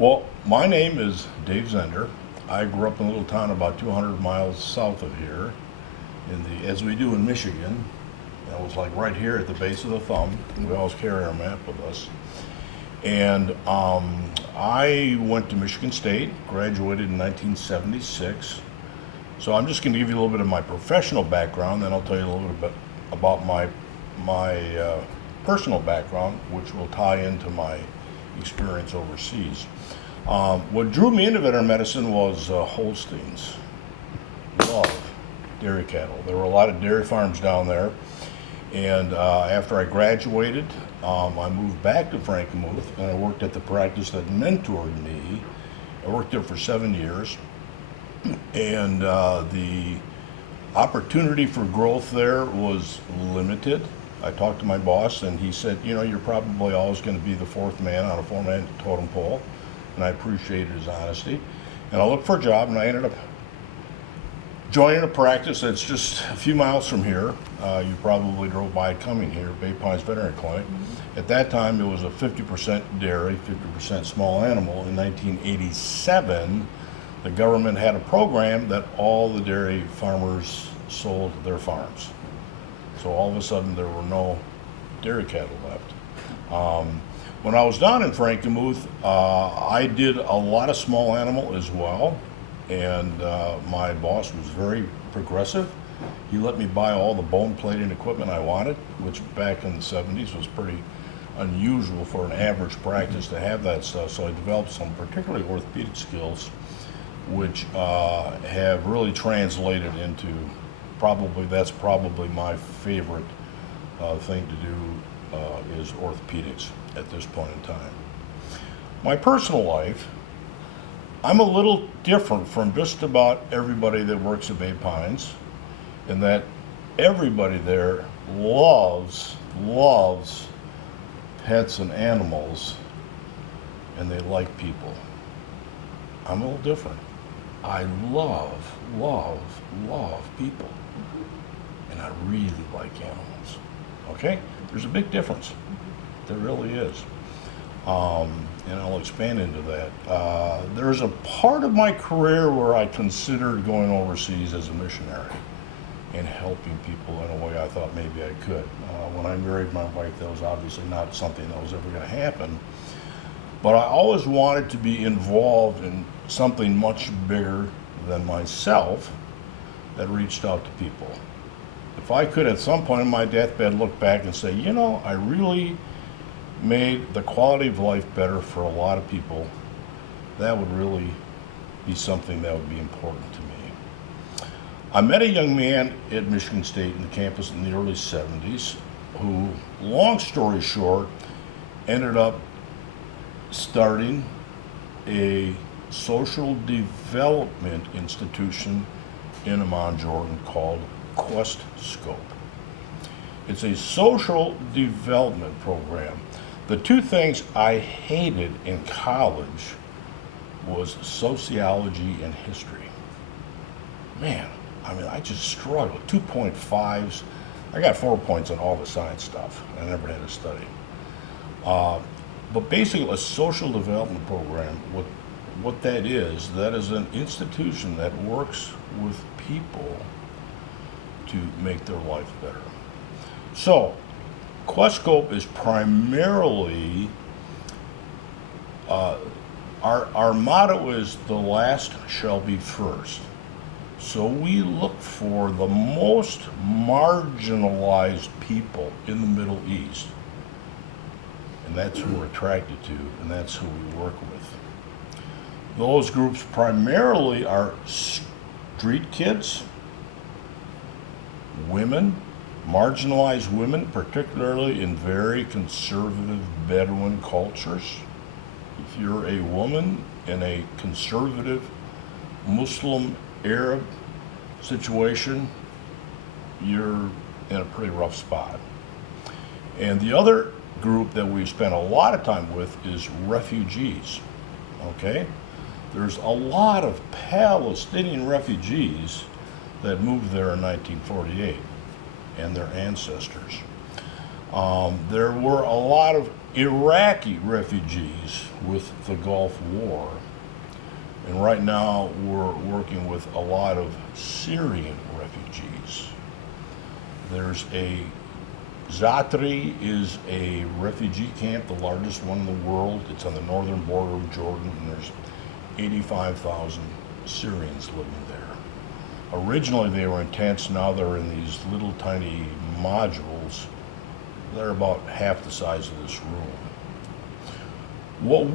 Well, my name is Dave Zhender. I grew up in a little town about 200 miles south of here, as we do in Michigan. That was like right here at the base of the thumb. We always carry our map with us. And I went to Michigan State, graduated in 1976. So I'm just going to give you a little bit of my professional background, then I'll tell you a little bit about my personal background, which will tie into my experience overseas. What drew me into veterinary medicine was Holsteins. Love dairy cattle. There were a lot of dairy farms down there, and after I graduated, I moved back to Frankenmuth, and I worked at the practice that mentored me. I worked there for 7 years, and the opportunity for growth there was limited. I talked to my boss, and he said, you know, you're probably always going to be the fourth man on a four-man totem pole, and I appreciated his honesty. And I looked for a job, and I ended up joining a practice that's just a few miles from here. You probably drove by it coming here, Bay Pines Veterinary Clinic. At that time, it was a 50% dairy, 50% small animal. In 1987, the government had a program that all the dairy farmers sold their farms. So all of a sudden, there were no dairy cattle left. When I was down in Frankenmuth, I did a lot of small animal as well, and my boss was very progressive. He let me buy all the bone plating equipment I wanted, which back in the 70s was pretty unusual for an average practice to have that stuff. So I developed some particularly orthopedic skills, which have really translated into that's probably my favorite thing to do is orthopedics at this point in time. My personal life, I'm a little different from just about everybody that works at Bay Pines, in that everybody there loves pets and animals, and they like people. I'm a little different. I love people, and I really like animals. Okay? There's a big difference. There really is. And I'll expand into that. There's a part of my career where I considered going overseas as a missionary and helping people in a way I thought maybe I could. When I married my wife, that was obviously not something that was ever going to happen. But I always wanted to be involved in something much bigger than myself that reached out to people. If I could at some point in my deathbed look back and say, you know, I really made the quality of life better for a lot of people, that would really be something that would be important to me. I met a young man at Michigan State in the campus in the early 70s who, long story short, ended up starting a social development institution in Amman, Jordan called Quest Scope. It's a social development program. The two things I hated in college was sociology and history. Man, I mean, I just struggled. 2.5s. I got 4 points on all the science stuff. I never had to study. But basically, a social development program, what that is an institution that works with people to make their life better. So, Questscope is primarily, our motto is the last shall be first. So we look for the most marginalized people in the Middle East. And that's who we're attracted to, and that's who we work with. Those groups primarily are street kids, women, marginalized women, particularly in very conservative Bedouin cultures. If you're a woman in a conservative Muslim Arab situation, you're in a pretty rough spot. And the other group that we spend a lot of time with is refugees. Okay? There's a lot of Palestinian refugees that moved there in 1948 and their ancestors. There were a lot of Iraqi refugees with the Gulf War, and right now we're working with a lot of Syrian refugees. There's Zatri is a refugee camp, the largest one in the world. It's on the northern border of Jordan, and there's 85,000 Syrians living there. Originally they were in tents, now they're in these little tiny modules. They're about half the size of this room. Well,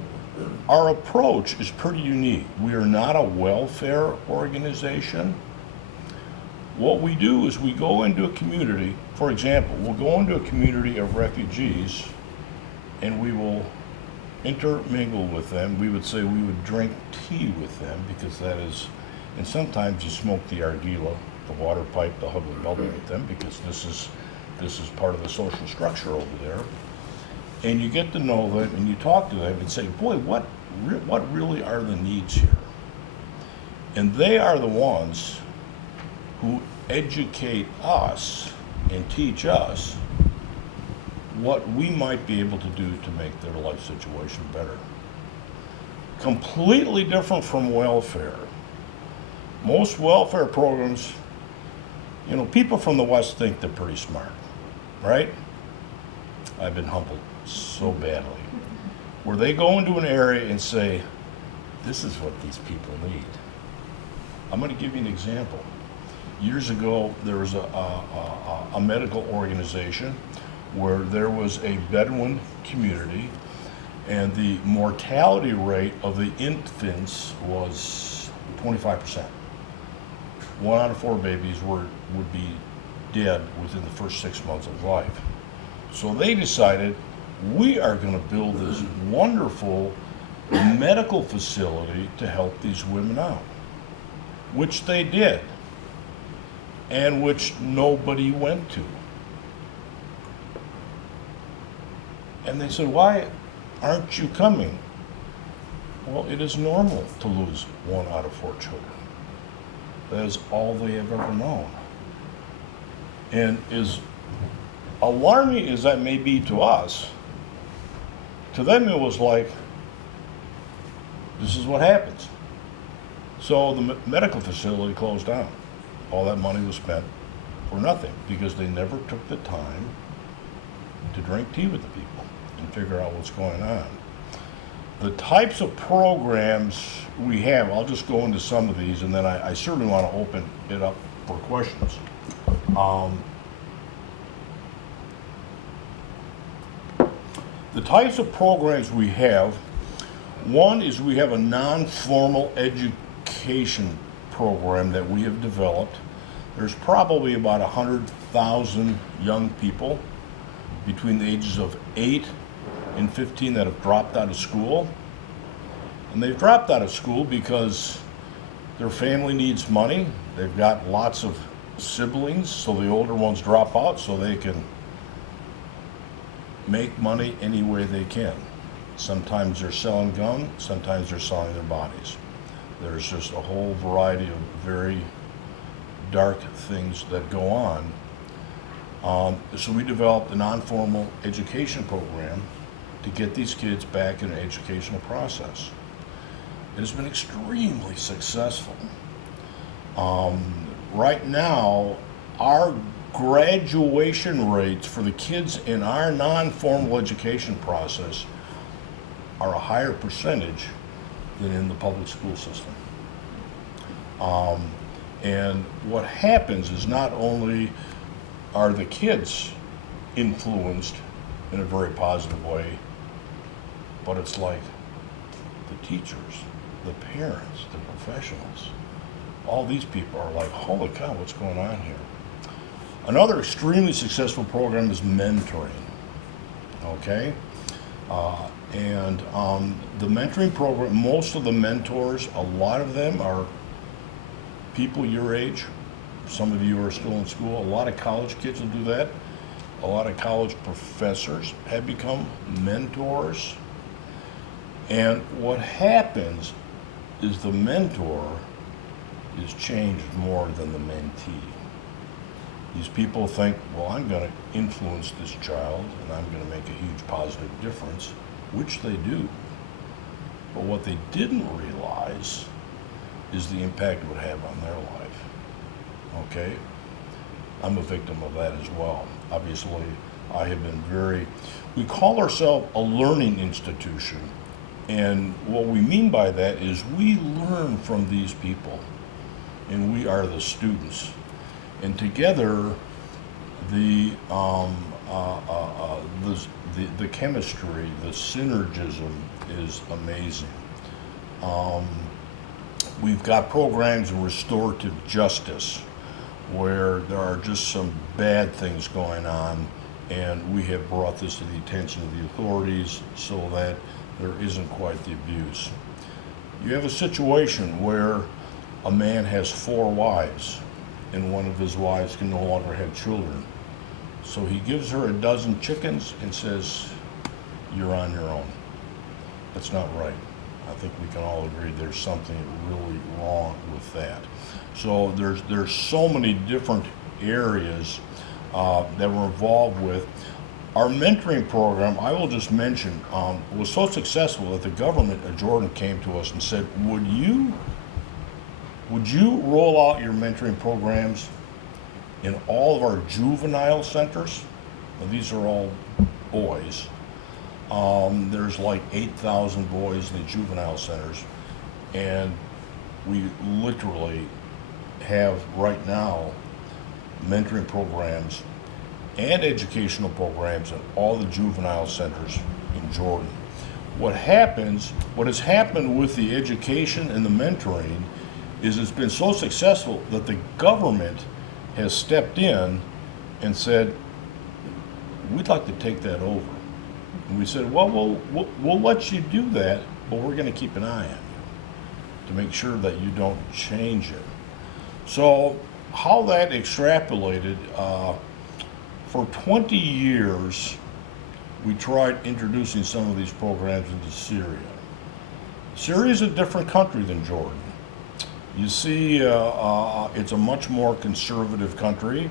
our approach is pretty unique. We are not a welfare organization. What we do is we go into a community, for example, we'll go into a community of refugees and we will intermingle with them. We would say we would drink tea with them because that is, and sometimes you smoke the argila, the water pipe, the hubbly bubbly with them because this is part of the social structure over there. And you get to know them and you talk to them and say, boy, what really are the needs here? And they are the ones who educate us and teach us what we might be able to do to make their life situation better. Completely different from welfare. Most welfare programs, people from the West think they're pretty smart, right? I've been humbled so badly. Where they go into an area and say, this is what these people need. I'm going to give you an example. Years ago, there was a medical organization where there was a Bedouin community, and the mortality rate of the infants was 25%. 1 out of 4 babies would be dead within the first 6 months of life. So they decided, we are going to build this wonderful medical facility to help these women out, which they did, and which nobody went to. And they said, why aren't you coming? Well, it is normal to lose 1 out of 4 children. That is all they have ever known. And as alarming as that may be to us, to them it was like, this is what happens. So the medical facility closed down. All that money was spent for nothing because they never took the time to drink tea with the people and figure out what's going on. The types of programs we have, I'll just go into some of these, and then I certainly want to open it up for questions. The types of programs we have, one is we have a non-formal education program that we have developed. There's probably about 100,000 young people between the ages of 8 and 15 that have dropped out of school. And they've dropped out of school because their family needs money. They've got lots of siblings, so the older ones drop out so they can make money any way they can. Sometimes they're selling guns, sometimes they're selling their bodies. There's just a whole variety of very dark things that go on. So we developed a non-formal education program to get these kids back in an educational process. It has been extremely successful. Right now, our graduation rates for the kids in our non-formal education process are a higher percentage than in the public school system. And what happens is not only are the kids influenced in a very positive way, but it's like the teachers, the parents, the professionals, all these people are like, holy cow, what's going on here? Another extremely successful program is mentoring, okay? And the mentoring program, most of the mentors, a lot of them are people your age. Some of you are still in school. A lot of college kids will do that. A lot of college professors have become mentors. And what happens is the mentor is changed more than the mentee. These people think, well, I'm going to influence this child and I'm going to make a huge positive difference, which they do. But what they didn't realize is the impact it would have on their life. Okay? I'm a victim of that as well. Obviously, I have been we call ourselves a learning institution. And what we mean by that is we learn from these people, and we are the students. And together, the chemistry, the synergism is amazing. We've got programs in restorative justice where there are just some bad things going on, and we have brought this to the attention of the authorities so that there isn't quite the abuse. You have a situation where a man has 4 wives, and one of his wives can no longer have children. So he gives her a dozen chickens and says, you're on your own. That's not right. I think we can all agree there's something really wrong with that. So there's so many different areas that we're involved with. Our mentoring program, I will just mention, was so successful that the government of Jordan came to us and said, would you roll out your mentoring programs in all of our juvenile centers? Now, these are all boys. There's like 8,000 boys in the juvenile centers, and we literally have right now mentoring programs and educational programs in all the juvenile centers in Jordan. What has happened with the education and the mentoring is it's been so successful that the government has stepped in and said, we'd like to take that over. And we said, well, we'll let you do that, but we're going to keep an eye on you to make sure that you don't change it. So how that extrapolated, for 20 years, we tried introducing some of these programs into Syria. Syria is a different country than Jordan. You see, it's a much more conservative country,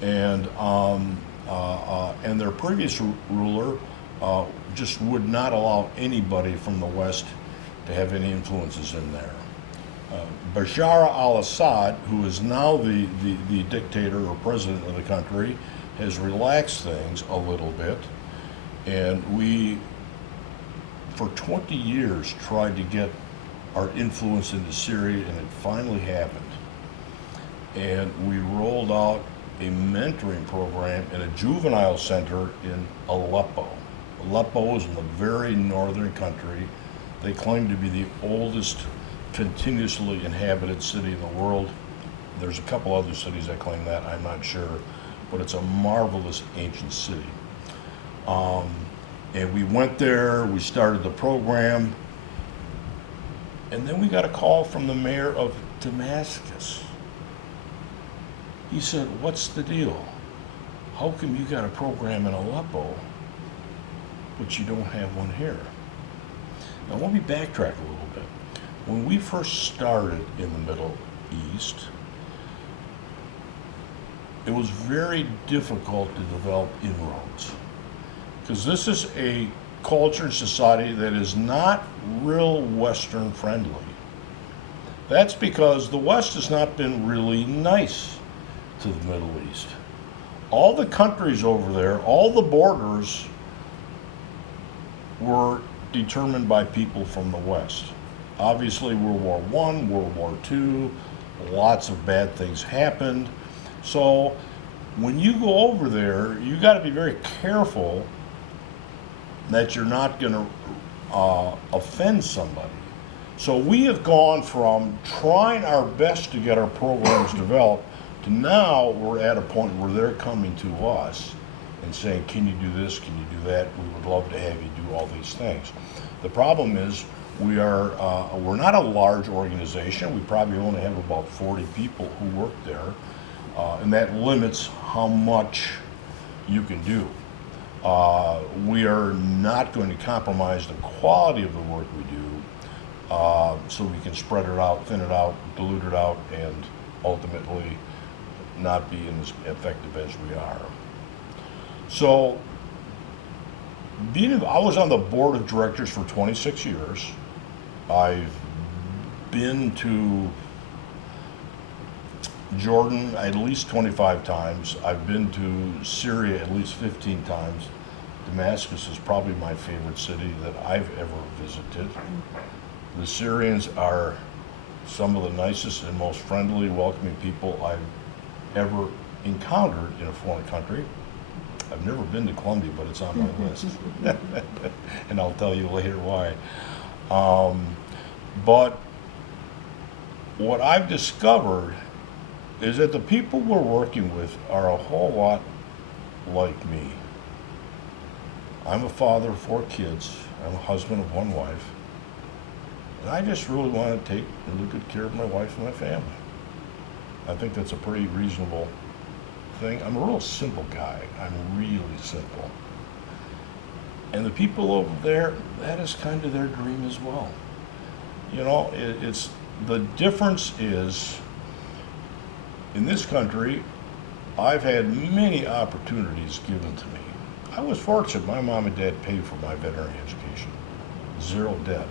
and their previous ruler just would not allow anybody from the West to have any influences in there. Bashar al-Assad, who is now the dictator or president of the country, has relaxed things a little bit, and we, for 20 years, tried to get our influence into Syria, and it finally happened. And we rolled out a mentoring program in a juvenile center in Aleppo. Aleppo is in the very northern country. They claim to be the oldest continuously inhabited city in the world. There's a couple other cities that claim that, I'm not sure, but it's a marvelous ancient city. And we went there, we started the program, and then we got a call from the mayor of Damascus. He said, what's the deal? How come you got a program in Aleppo, but you don't have one here? Now let me backtrack a little bit. When we first started in the Middle East, it was very difficult to develop inroads, because this is a culture and society that is not real Western friendly. That's because the West has not been really nice to the Middle East. All the countries over there, all the borders were determined by people from the West. Obviously, World War I, World War II, lots of bad things happened. So when you go over there, you got to be very careful that you're not going to offend somebody. So we have gone from trying our best to get our programs developed to now we're at a point where they're coming to us and saying, can you do this, can you do that? We would love to have you do all these things. The problem is we're not a large organization. We probably only have about 40 people who work there, and that limits how much you can do. We are not going to compromise the quality of the work we do, so we can spread it out, thin it out, dilute it out, and ultimately not being as effective as we are. So, I was on the board of directors for 26 years. I've been to Jordan at least 25 times. I've been to Syria at least 15 times. Damascus is probably my favorite city that I've ever visited. The Syrians are some of the nicest and most friendly, welcoming people I've ever encountered in a foreign country. I've never been to Colombia, but it's on my list. And I'll tell you later why. But what I've discovered is that the people we're working with are a whole lot like me. I'm a father of 4 kids. I'm a husband of 1 wife. And I just really want to take really good care of my wife and my family. I think that's a pretty reasonable thing. I'm a real simple guy. I'm really simple. And the people over there, that is kind of their dream as well. You know, it's the difference is, in this country, I've had many opportunities given to me. I was fortunate. My mom and dad paid for my veterinary education. 0 debt.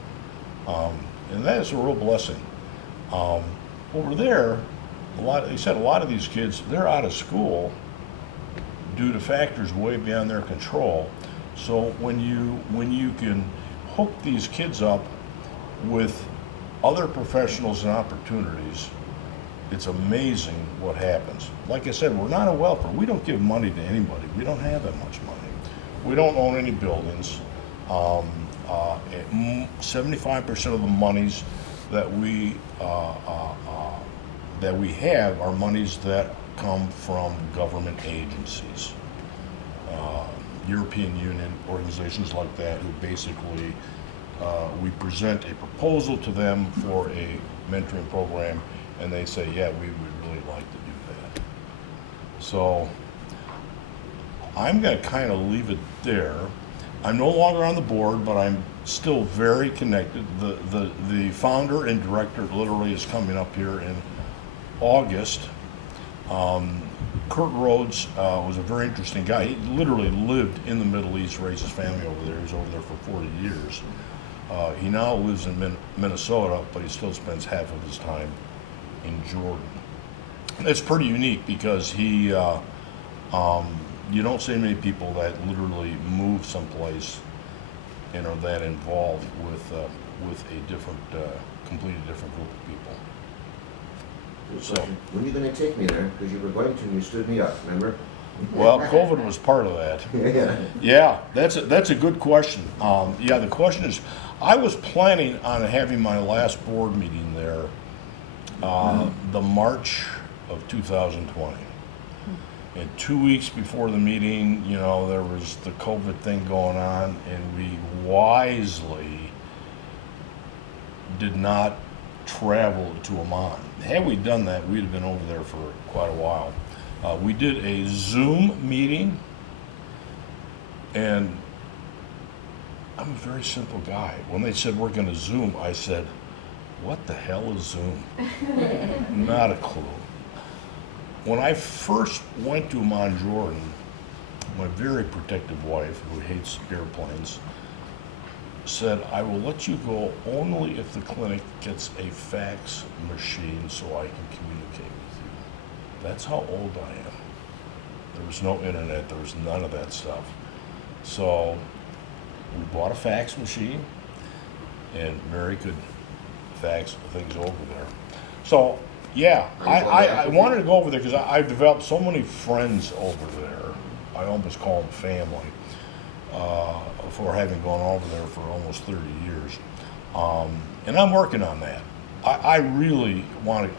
And that is a real blessing. Over there, a lot of these kids, they're out of school due to factors way beyond their control. So when you can hook these kids up with other professionals and opportunities, it's amazing what happens. Like I said, we're not a welfare. We don't give money to anybody. We don't have that much money. We don't own any buildings. 75% of the monies that we have are monies that come from government agencies, European Union, organizations like that, who basically we present a proposal to them for a mentoring program, and they say, yeah, we would really like to do that. So I'm going to kind of leave it there. I'm no longer on the board, but I'm still very connected. The founder and director literally is coming up here in August. Kurt Rhodes was a very interesting guy. He literally lived in the Middle East, raised his family over there. He was over there for 40 years. He now lives in Minnesota, but he still spends half of his time in Jordan. It's pretty unique because he, you don't see many people that literally move someplace and are that involved with a different, completely different group of people. So, when are you going to take me there? Because you were going to and you stood me up, remember? Well, COVID was part of that. Yeah, that's a good question. Yeah, the question is, I was planning on having my last board meeting there the March of 2020. And 2 weeks before the meeting, you know, there was the COVID thing going on, and we wisely did not travel to Amman. Had we done that, we'd have been over there for quite a while. We did a Zoom meeting, and I'm a very simple guy. When they said we're going to Zoom, I said, what the hell is Zoom? Not a clue. When I first went to Amman, Jordan, my very protective wife, who hates airplanes, said, I will let you go only if the clinic gets a fax machine so I can communicate with you. That's how old I am. There was no internet, there was none of that stuff. So we bought a fax machine, and Mary could fax things over there. So yeah, I wanted to go over there because I've developed so many friends over there. I almost call them family, for having gone over there for almost 30 years. And I'm working on that. I really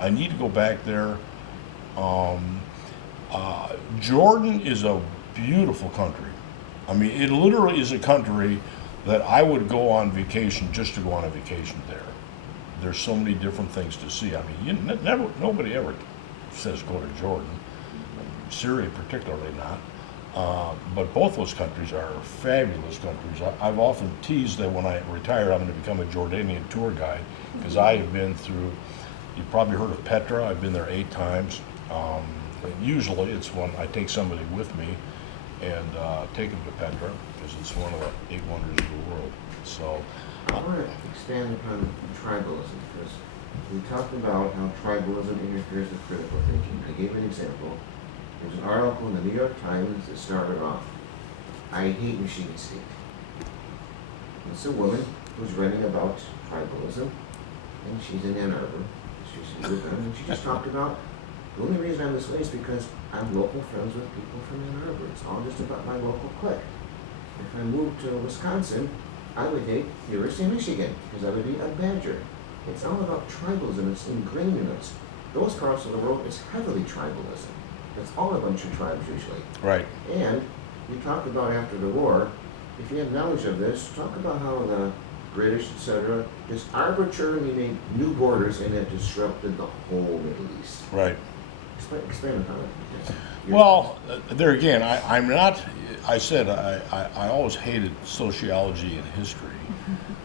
I need to go back there. Jordan is a beautiful country. I mean, it literally is a country that I would go on vacation just to go on a vacation there. There's so many different things to see. I mean, nobody ever says go to Jordan, Syria particularly not. But both those countries are fabulous countries. I've often teased that when I retire, I'm going to become a Jordanian tour guide, because I have been through, you've probably heard of Petra. I've been there 8 times. And usually it's when I take somebody with me and take them to Petra, because it's one of the 8 wonders of the world. So, I want to expand upon tribalism, because we talked about how tribalism interferes with critical thinking. I gave an example. There's an article in the New York Times that started off, "I hate Michigan State." It's a woman who's writing about tribalism, and she's in Ann Arbor. She's with them, and she just talked about, the only reason I'm this way is because I'm local friends with people from Ann Arbor. It's all just about my local clique. If I moved to Wisconsin, I would hate University of Michigan, because I would be a Badger. It's all about tribalism. It's ingrained in us. Those parts of the world is heavily tribalism. It's all a bunch of tribes usually. right. And we talked about after the war, if you have knowledge of this, talk about how the British, etc., just arbitrarily made new borders and it disrupted the whole Middle East. Right. Expand upon it. Well, there again, I'm not, I said I always hated sociology and history.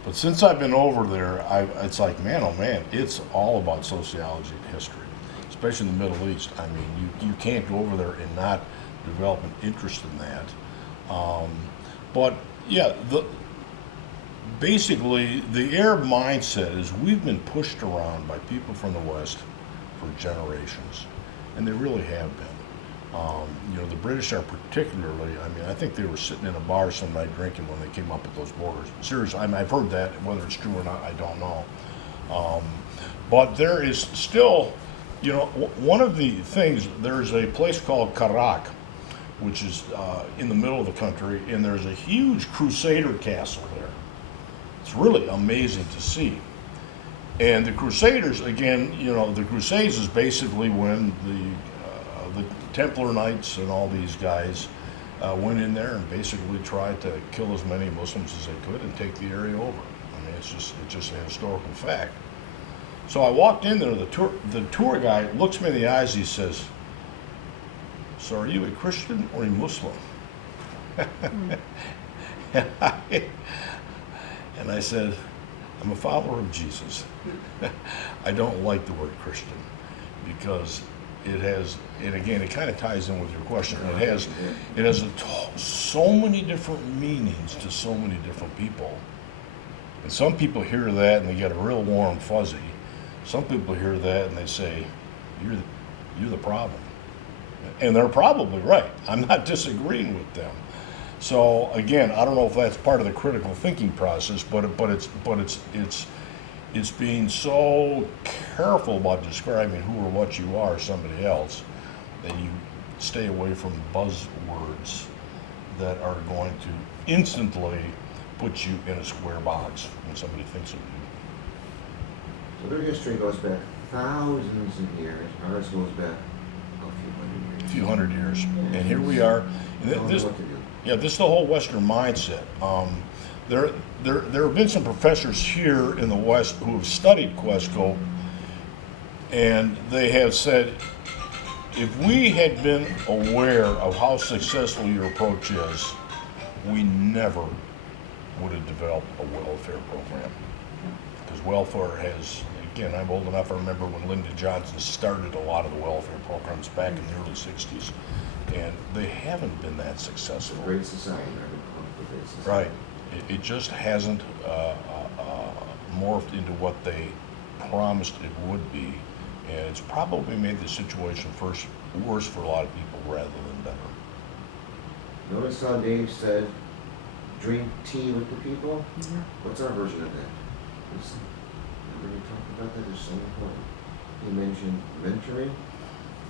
But since I've been over there, it's like, man, oh man, it's all about sociology and history, especially in the Middle East. I mean, you can't go over there and not develop an interest in that. But yeah, basically the Arab mindset is we've been pushed around by people from the West for generations, and they really have been. The British are particularly, I mean, I think they were sitting in a bar some night drinking when they came up with those borders. Seriously, I mean, I've heard that. Whether it's true or not, I don't know. But there is still, one of the things, there's a place called Karak, which is in the middle of the country, and there's a huge Crusader castle there. It's really amazing to see. And the Crusaders, again, the Crusades is basically when the Templar Knights and all these guys went in there and basically tried to kill as many Muslims as they could and take the area over. I mean, it's just a historical fact. So I walked in there. The tour guy looks me in the eyes. He says, "So are you a Christian or a Muslim?" And I said, "I'm a follower of Jesus." I don't like the word Christian because it has, and again, it kind of ties in with your question. It has so many different meanings to so many different people. And some people hear that and they get a real warm fuzzy. Some people hear that and they say, "You're the problem," and they're probably right. I'm not disagreeing with them. So again, I don't know if that's part of the critical thinking process, but it's being so careful about describing who or what you are, somebody else, that you stay away from buzzwords that are going to instantly put you in a square box when somebody thinks of you. So their history goes back thousands of years. Ours goes back A few hundred years. And here we are. This is the whole Western mindset. There have been some professors here in the West who have studied Quesco, and they have said, if we had been aware of how successful your approach is, we never would have developed a welfare program. Because welfare has, again, I'm old enough, I remember when Lyndon Johnson started a lot of the welfare programs back in the early 60s, and they haven't been that successful. Great society, Great Society. Right. It just hasn't morphed into what they promised it would be, and it's probably made the situation worse for a lot of people rather than better. Notice how Dave said, drink tea with the people? Yeah. What's our version of that? Listen, remember we talked about that? It's so important. He mentioned mentoring.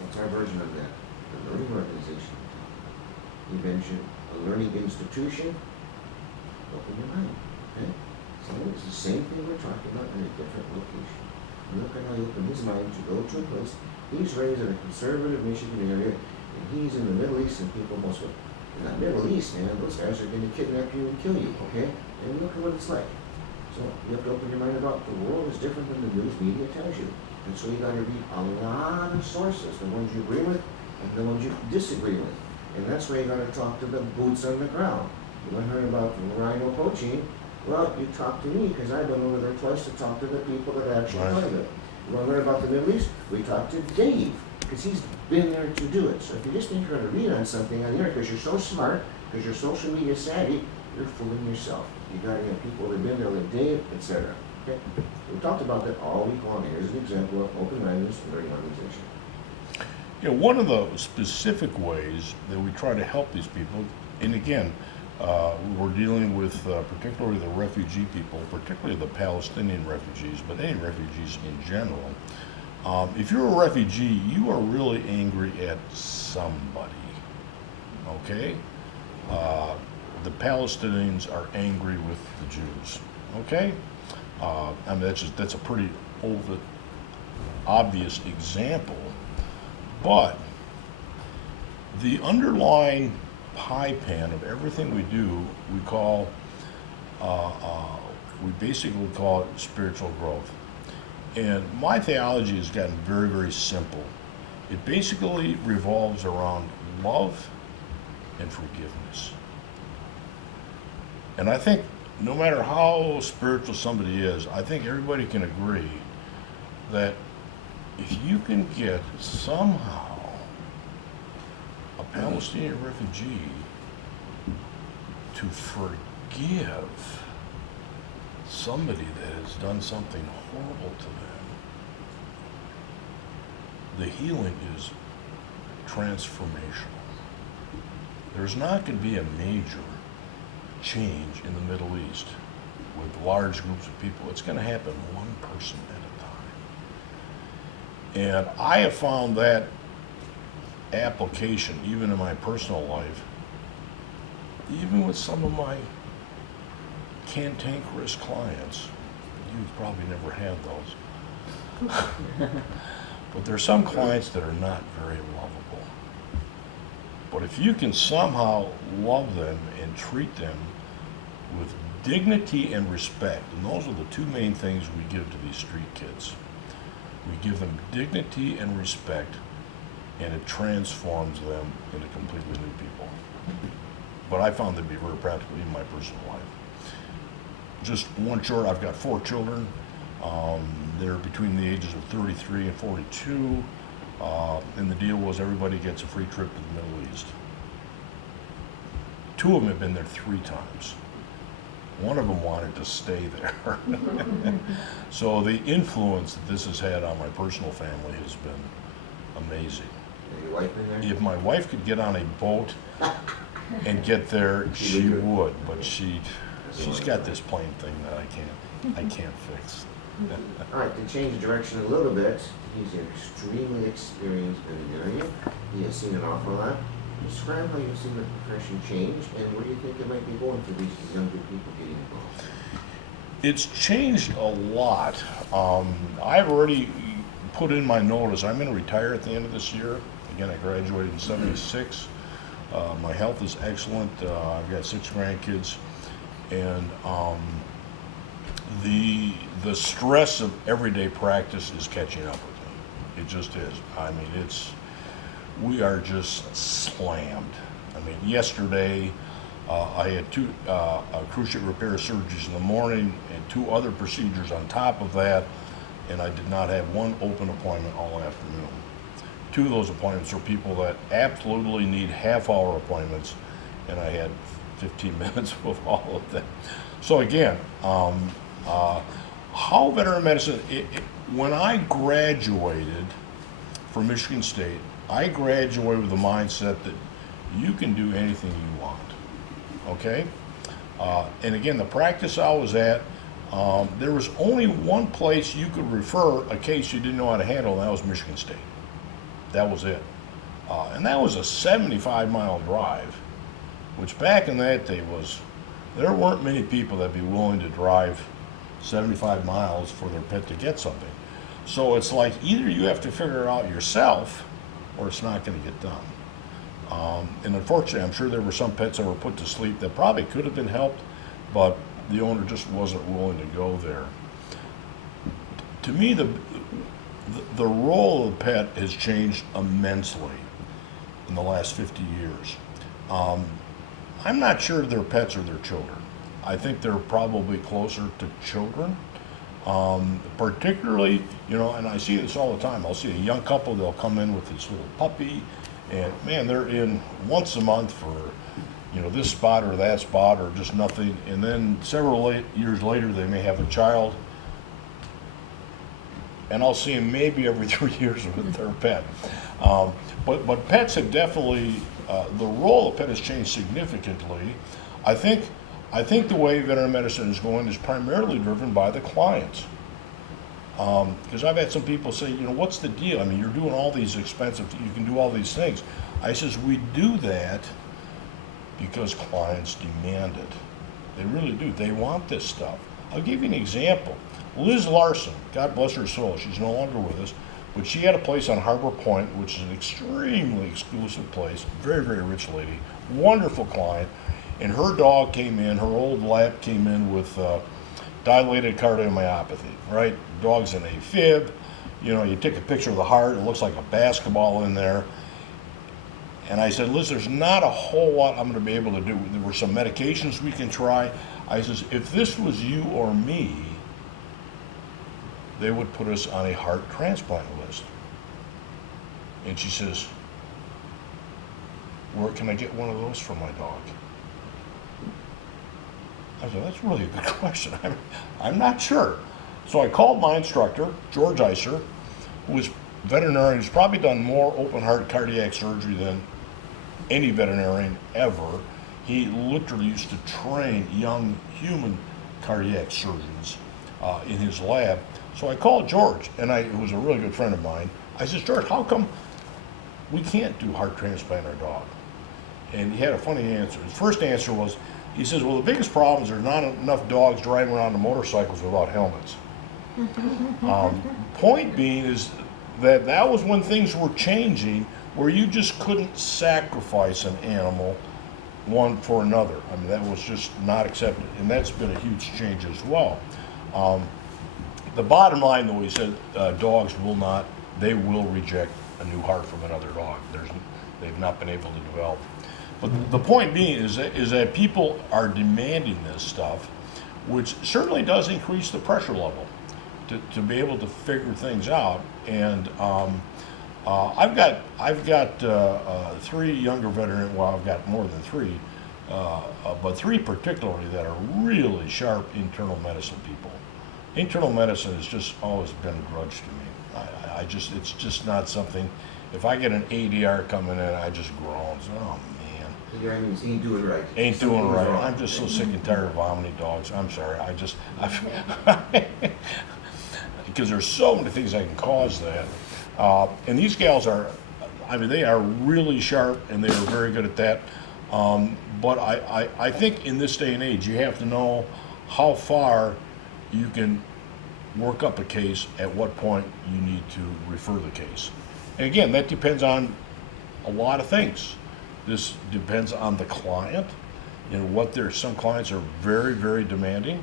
What's our version of that? The learning organization. He mentioned a learning institution. Open your mind. Okay? So it's the same thing we're talking about in a different location. Look at how he opened his mind to go to a place. He's raised in a conservative Michigan area, and he's in the Middle East, and people almost go, in the Middle East, man, those guys are going to kidnap you and kill you, okay? And look at what it's like. So you have to open your mind about the world is different than the news media tells you. And so you got to read a lot of sources, the ones you agree with and the ones you disagree with. And that's why you got to talk to the boots on the ground. You want to hear about rhino poaching? Well, you talk to me because I've been over there twice to talk to the people that actually find it. You want to learn about the Middle East? We talk to Dave because he's been there to do it. So if you just think you're going to read on something on the internet because you're so smart, because you're social media savvy, you're fooling yourself. You got to have people that have been there like Dave, etc. Okay? We talked about that all week long. Here's an example of open-mindedness and learning organization. You know, one of the specific ways that we try to help these people, and again, we're dealing with particularly the refugee people, particularly the Palestinian refugees, but any refugees in general. If you're a refugee, you are really angry at somebody, okay? The Palestinians are angry with the Jews, okay? I mean, that's a pretty obvious example, but the underlying pie pan of everything we do, we basically call it spiritual growth. And my theology has gotten very, very simple. It basically revolves around love and forgiveness. And I think no matter how spiritual somebody is, I think everybody can agree that if you can get somehow a Palestinian refugee to forgive somebody that has done something horrible to them, the healing is transformational. There's not going to be a major change in the Middle East with large groups of people. It's going to happen one person at a time. And I have found that application even in my personal life, even with some of my cantankerous clients. You've probably never had those. But there's some clients that are not very lovable. But if you can somehow love them and treat them with dignity and respect, and those are the two main things we give to these street kids. We give them dignity and respect, and it transforms them into completely new people. But I found them to be very practical in my personal life. Just one short, I've got 4 children. They're between the ages of 33 and 42. And the deal was everybody gets a free trip to the Middle East. 2 of them have been there 3 times. One of them wanted to stay there. So the influence that this has had on my personal family has been amazing. Your wife been there? If my wife could get on a boat and get there, she would, but she's got this plane thing that I can't fix. All right, to change direction a little bit, he's an extremely experienced veterinarian. He has seen an awful lot. Describe how you've seen the profession change, and where do you think it might be going for these younger people getting involved? It's changed a lot. I've already put in my notice. I'm going to retire at the end of this year. Again, I graduated in '76. My health is excellent. I've got 6 grandkids, and the stress of everyday practice is catching up with me. It just is. I mean, we are just slammed. I mean, yesterday I had 2 cruise ship repair surgeries in the morning and 2 other procedures on top of that, and I did not have one open appointment all afternoon. 2 of those appointments are people that absolutely need half-hour appointments, and I had 15 minutes with all of them. So again, how veterinary medicine, when I graduated from Michigan State, I graduated with the mindset that you can do anything you want, okay? And again, the practice I was at, there was only one place you could refer a case you didn't know how to handle, and that was Michigan State. That was it. And that was a 75-mile drive, which back in that day there weren't many people that'd be willing to drive 75 miles for their pet to get something. So it's like either you have to figure it out yourself or it's not going to get done. And unfortunately, I'm sure there were some pets that were put to sleep that probably could have been helped, but the owner just wasn't willing to go there. To me, the role of the pet has changed immensely in the last 50 years. I'm not sure their pets are their children. I think they're probably closer to children. Particularly, and I see this all the time. I'll see a young couple, they'll come in with this little puppy, and man, they're in once a month for, this spot or that spot or just nothing. And then several years later, they may have a child, and I'll see them maybe every 3 years with their pet. But pets have definitely, the role of pet has changed significantly. I think the way veterinary medicine is going is primarily driven by the clients. Because I've had some people say, what's the deal? I mean, you're doing all these expensive, you can do all these things. I says, we do that because clients demand it. They really do. They want this stuff. I'll give you an example. Liz Larson, God bless her soul, she's no longer with us, but she had a place on Harbor Point, which is an extremely exclusive place, very, very rich lady, wonderful client, and her dog came in, her old lab came in with dilated cardiomyopathy, right? Dog's in a fib, you take a picture of the heart, it looks like a basketball in there. And I said, Liz, there's not a whole lot I'm going to be able to do. There were some medications we can try. I says, if this was you or me, they would put us on a heart transplant list. And she says, where can I get one of those for my dog? I said, that's really a good question. I'm not sure. So I called my instructor, George Iser, who was veterinarian, who's probably done more open heart cardiac surgery than any veterinarian ever. He literally used to train young human cardiac surgeons in his lab. So I called George, and who was a really good friend of mine. I said, George, how come we can't do heart transplant our dog? And he had a funny answer. His first answer was, he says, well, the biggest problem is there's not enough dogs driving around on motorcycles without helmets. Point being is that was when things were changing, where you just couldn't sacrifice an animal one for another. I mean, that was just not accepted, and that's been a huge change as well. The bottom line, though, he said, dogs they will reject a new heart from another dog. They've not been able to develop. But the point being is that people are demanding this stuff, which certainly does increase the pressure level to be able to figure things out. And I've got 3 younger veterinarians. Well, I've got more than 3, but 3 particularly that are really sharp internal medicine people. Internal medicine has just always been a grudge to me. It's just not something. If I get an ADR coming in, I just groan. Oh man. Your means ain't doing right. Ain't doing right. I'm just so sick and tired of vomiting dogs. I'm sorry. Because there's so many things that can cause that. And these gals they are really sharp, and they are very good at that. But I think in this day and age, you have to know how far you can work up a case, at what point you need to refer the case. And again, that depends on a lot of things. This depends on the client, some clients are very, very demanding,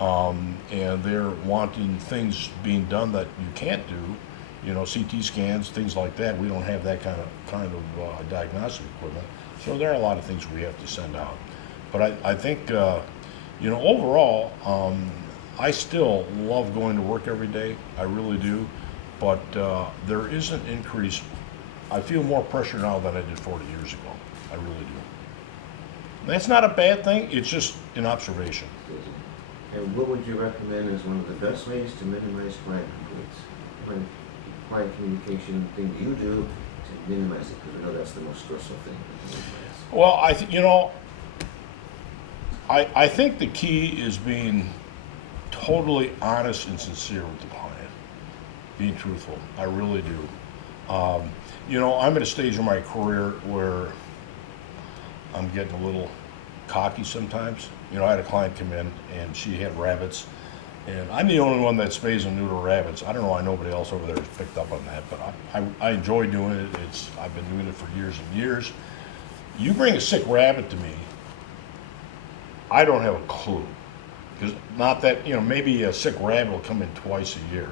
and they're wanting things being done that you can't do, CT scans, things like that. We don't have that kind of diagnostic equipment. So there are a lot of things we have to send out. But I think, overall, I still love going to work every day. I really do. But there is an increase. I feel more pressure now than I did 40 years ago. I really do. That's not a bad thing. It's just an observation. And what would you recommend as one of the best ways to minimize client complaints? What client communication thing do you do to minimize it? Because I know that's the most stressful thing. Well, I think the key is being totally honest and sincere with the client, being truthful. I really do. I'm at a stage in my career where I'm getting a little cocky sometimes. I had a client come in, and she had rabbits, and I'm the only one that spays and neuter rabbits. I don't know why nobody else over there has picked up on that, but I enjoy doing it. I've been doing it for years and years. You bring a sick rabbit to me, I don't have a clue. Because not that, maybe a sick rabbit will come in twice a year.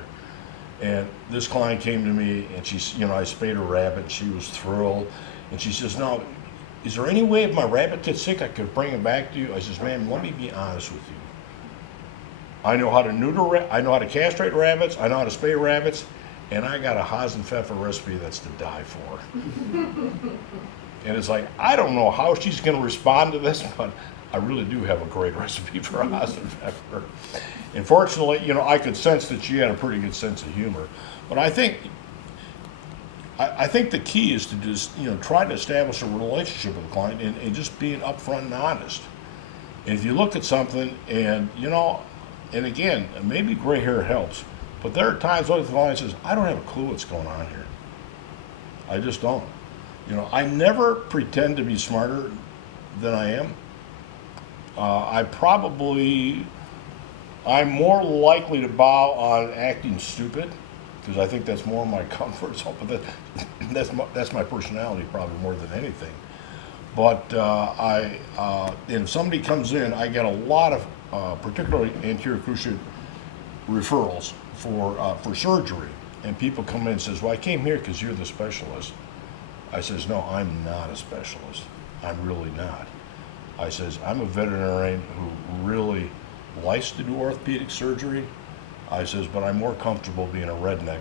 And this client came to me, and I spayed her rabbit, and she was thrilled. And she says, "No, is there any way if my rabbit gets sick, I could bring it back to you?" I says, "Ma'am, let me be honest with you. I know how to I know how to castrate rabbits, I know how to spay rabbits, and I got a Hasenpfeffer recipe that's to die for. And it's like, I don't know how she's going to respond to this, but I really do have a great recipe for Hasenpfeffer. And fortunately, you know, I could sense that she had a pretty good sense of humor. But I think the key is to just, you know, try to establish a relationship with the client and just being upfront and honest. And if you look at something and, you know, and again, maybe gray hair helps, but there are times when the client says, I don't have a clue what's going on here. I just don't. You know, I never pretend to be smarter than I am. I'm more likely to bow on acting stupid, because I think that's more my comfort zone, but that's my personality probably more than anything. But if somebody comes in, I get a lot of, particularly anterior cruciate referrals for surgery, and people come in and says, well, I came here because you're the specialist. I says, no, I'm not a specialist. I'm really not. I says, I'm a veterinarian who really likes to do orthopedic surgery. I says, but I'm more comfortable being a redneck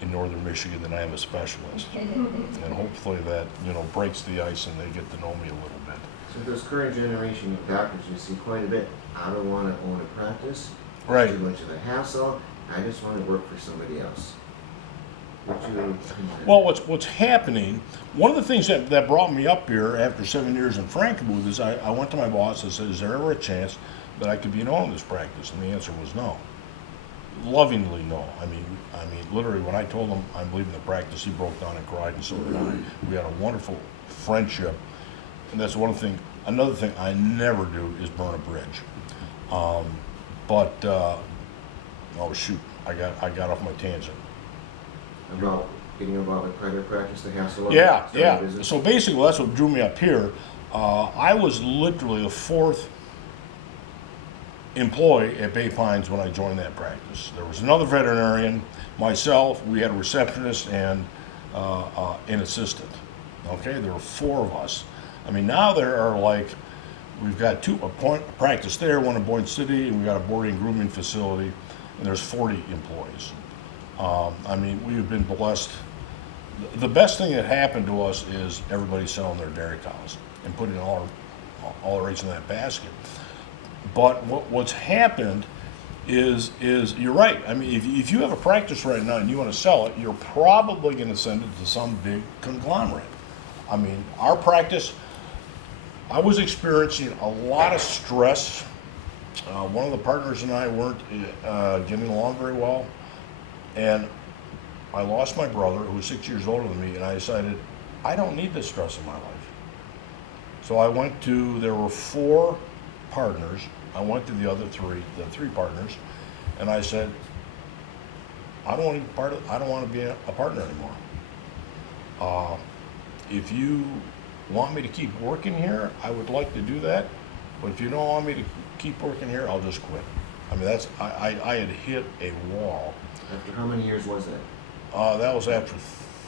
in northern Michigan than I am a specialist. And hopefully that, you know, breaks the ice and they get to know me a little bit. So those current generation of doctors, you see quite a bit. I don't want to own a practice. Right. It's too much of a hassle. I just want to work for somebody else. Well, what's happening, one of the things that brought me up here after 7 years in Frankenmuth is I went to my boss and said, is there ever a chance that I could be an owner of this practice? And the answer was no. Lovingly no. I mean, literally when I told him I'm leaving the practice, he broke down and cried, and so did I. We had a wonderful friendship, and that's one thing. Another thing I never do is burn a bridge. Oh shoot, I got off my tangent. About getting involved in private practice, the hassle of Yeah. business. So basically, that's what drew me up here. I was literally the fourth employee at Bay Pines when I joined that practice. There was another veterinarian, myself, we had a receptionist and an assistant. Okay, there were four of us. I mean, now there are like, we've got a practice there, one in Boyne City, and we got a boarding and grooming facility, and there's 40 employees. I mean, we've been blessed. The best thing that happened to us is everybody selling their dairy cows and putting all their eggs in that basket. But what's happened is you're right. I mean, if you have a practice right now and you want to sell it, you're probably going to send it to some big conglomerate. I mean, our practice, I was experiencing a lot of stress. One of the partners and I weren't getting along very well. And I lost my brother, who was 6 years older than me, and I decided, I don't need this stress in my life. So there were four partners. I went to the three partners, and I said, I don't want to be a partner anymore. If you want me to keep working here, I would like to do that. But if you don't want me to keep working here, I'll just quit. I mean, I had hit a wall. After how many years was that? That was after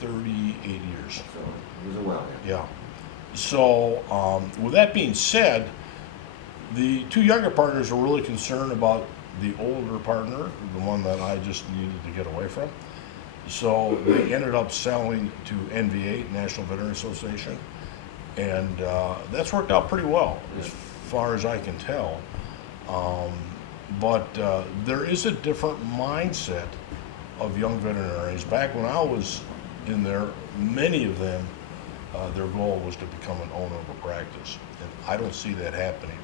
38 years. So it was a while. Yeah. So with that being said, the two younger partners were really concerned about the older partner, the one that I just needed to get away from. So they ended up selling to NVA, National Veterinary Association, and that's worked out pretty well as far as I can tell. But there is a different mindset of young veterinarians. Back when I was in there, many of them, their goal was to become an owner of a practice. And I don't see that happening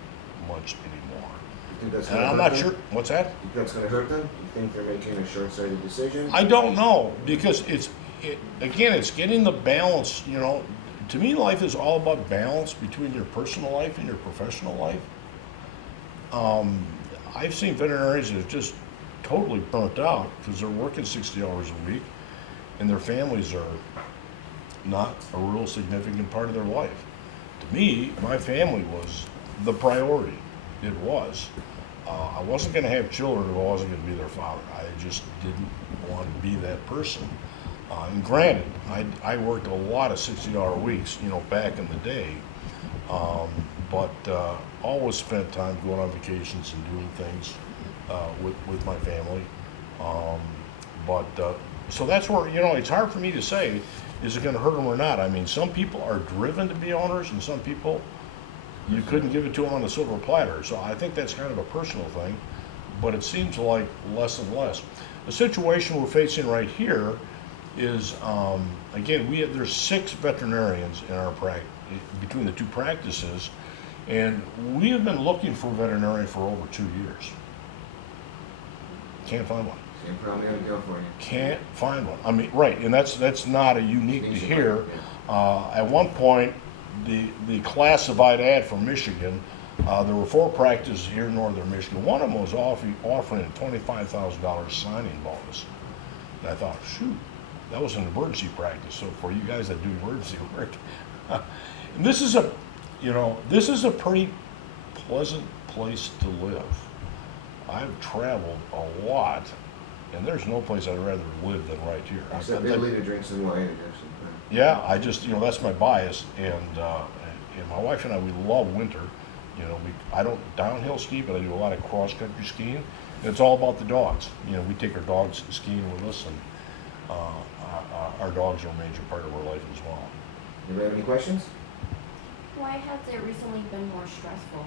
much anymore. You think that's And gonna I'm hurt not them? sure, what's that? You think that's going to hurt them? You think they're making a short-sighted decision? I don't know, because it's getting the balance, you know. To me, life is all about balance between your personal life and your professional life. I've seen veterinarians that have just totally burnt out because they're working 60 hours a week and their families are not a real significant part of their life. To me, my family was the priority. It was. I wasn't going to have children if I wasn't going to be their father. I just didn't want to be that person. And granted, I worked a lot of 60-hour weeks, you know, back in the day, but always spent time going on vacations and doing things with my family. But so that's where, it's hard for me to say, is it going to hurt them or not? I mean, some people are driven to be owners, and some people, you couldn't give it to them on a silver platter. So I think that's kind of a personal thing, but it seems like less and less. The situation we're facing right here is, again, there's 6 veterinarians in our between the 2 practices, and we have been looking for a veterinarian for over 2 years. Can't find one. Same problem here in California. Can't find one. I mean, right, and that's not a unique to here. At one point, the classified ad from Michigan, there were 4 practices here in northern Michigan. One of them was offering a $25,000 signing bonus. And I thought, shoot, that was an emergency practice. So for you guys that do emergency work, and this is a pretty pleasant place to live. I've traveled a lot, and there's no place I'd rather live than right here. Except Italy to drink some wine and have some fun. Yeah, I just, that's my bias, and my wife and I, we love winter. I don't downhill ski, but I do a lot of cross-country skiing, and it's all about the dogs. We take our dogs skiing with us, and our dogs are a major part of our life as well. Anybody have any questions? Why has it recently been more stressful?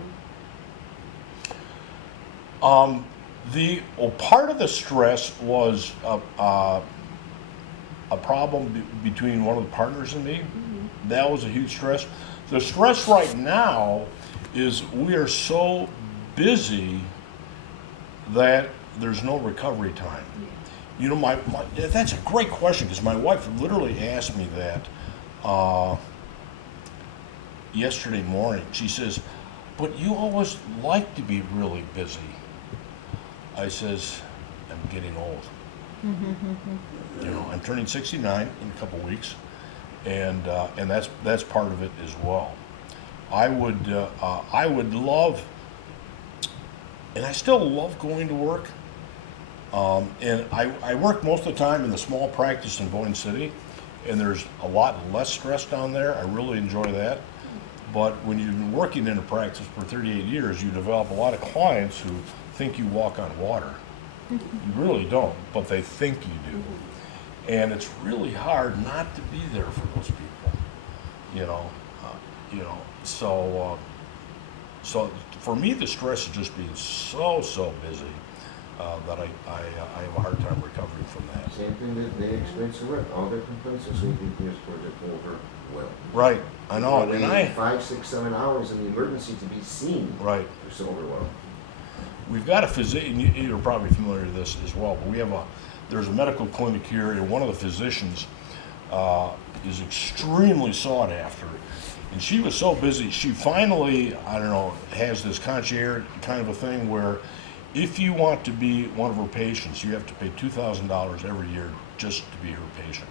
Part of the stress was a problem between one of the partners and me. Mm-hmm. That was a huge stress. The stress right now is we are so busy that there's no recovery time. Yeah. That's a great question, because my wife literally asked me that yesterday morning. She says, "But you always like to be really busy." I says, "I'm getting old. I'm turning 69 in a couple weeks, and that's part of it as well. I would love, and I still love going to work. And I work most of the time in the small practice in Boyne City, and there's a lot less stress down there. I really enjoy that. But when you've been working in a practice for 38 years, you develop a lot of clients who think you walk on water. You really don't, but they think you do. And it's really hard not to be there for those people, So for me, the stress is just being so busy that I have a hard time recovering from that. Same thing that they experience at work. All their complaints are sleeping because they're overwhelmed. Right, I know, They and need 5, 6, 7 hours in the emergency to be seen. Right. They're so overwhelmed. We've got a physician, you're probably familiar with this as well, but there's a medical clinic here, and one of the physicians is extremely sought after. And she was so busy, she finally, has this concierge kind of a thing where if you want to be one of her patients, you have to pay $2,000 every year just to be her patient.